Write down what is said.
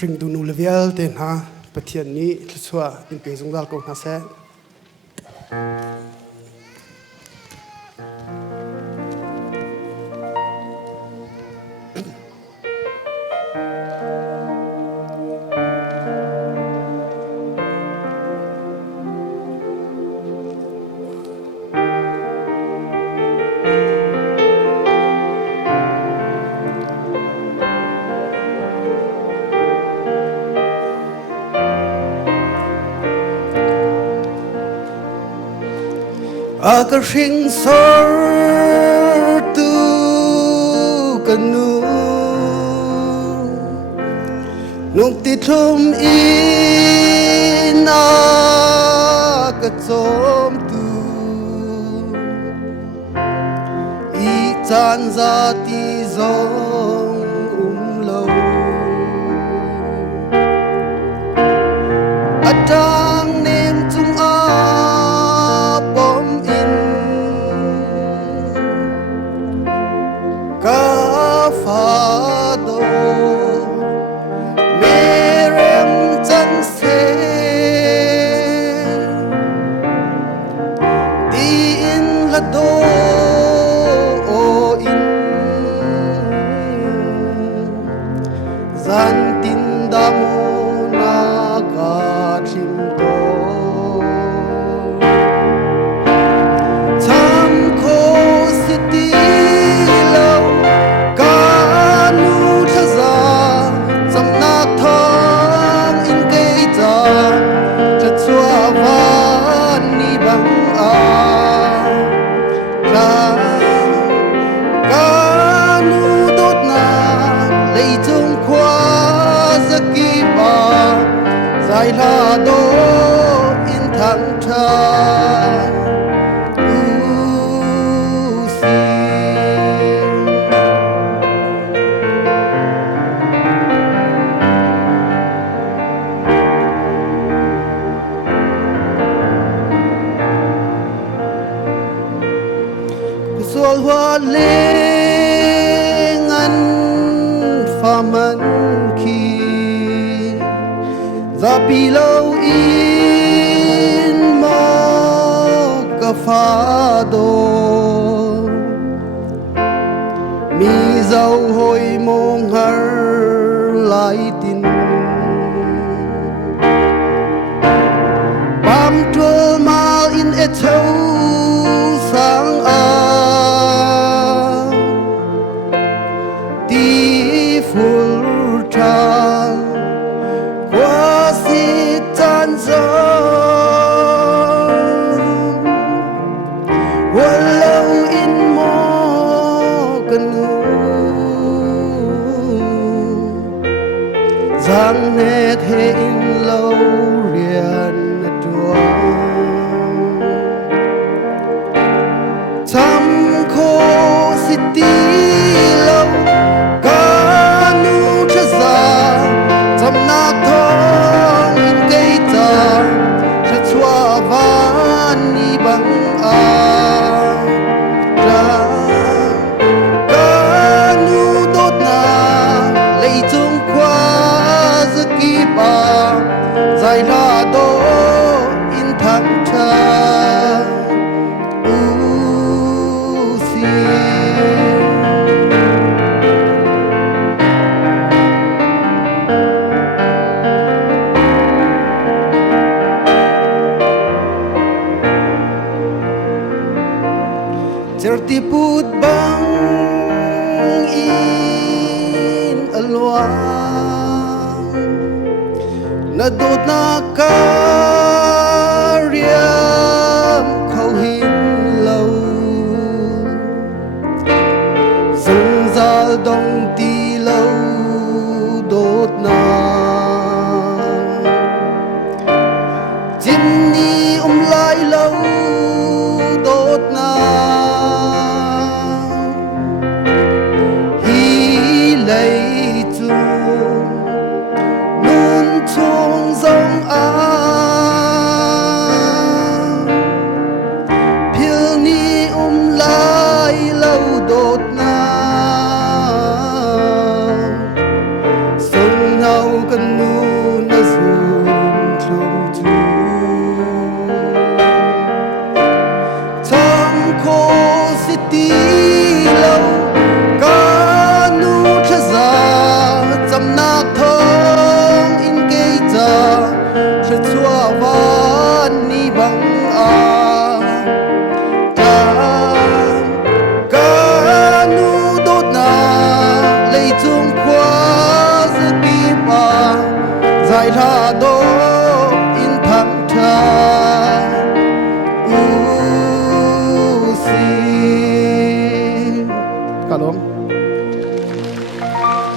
ring du nu level ten ha pathian ni thua in pe zung dal ko na se Agar ring sor tu kanu nung ti thum in ka chom tu I chan za ti zong lo atang nem chung a Fado merem chan se di in la do in zan tin damu na ga thim do cham kho city Zai la do in thang tha si Sual hoa leng an faman ki Zapi lâu in mo ka fado mi dâu hôi mong har lại tin bám trôi mal in et thâu sang a ti full time walau in mo kanu giang nét he in lâu rian tua chăm khô city lâu kanu cha za chăm na thong in cây ta cha chua van ni bang a Zai la do in thang tha si Certi put bang in alwa na đốt na ca riêng khâu hin lâu dừng ra đông ti lâu đốt na chim ni lại lâu đốt na hi lấy chung chung dòng ai tô in thăng trà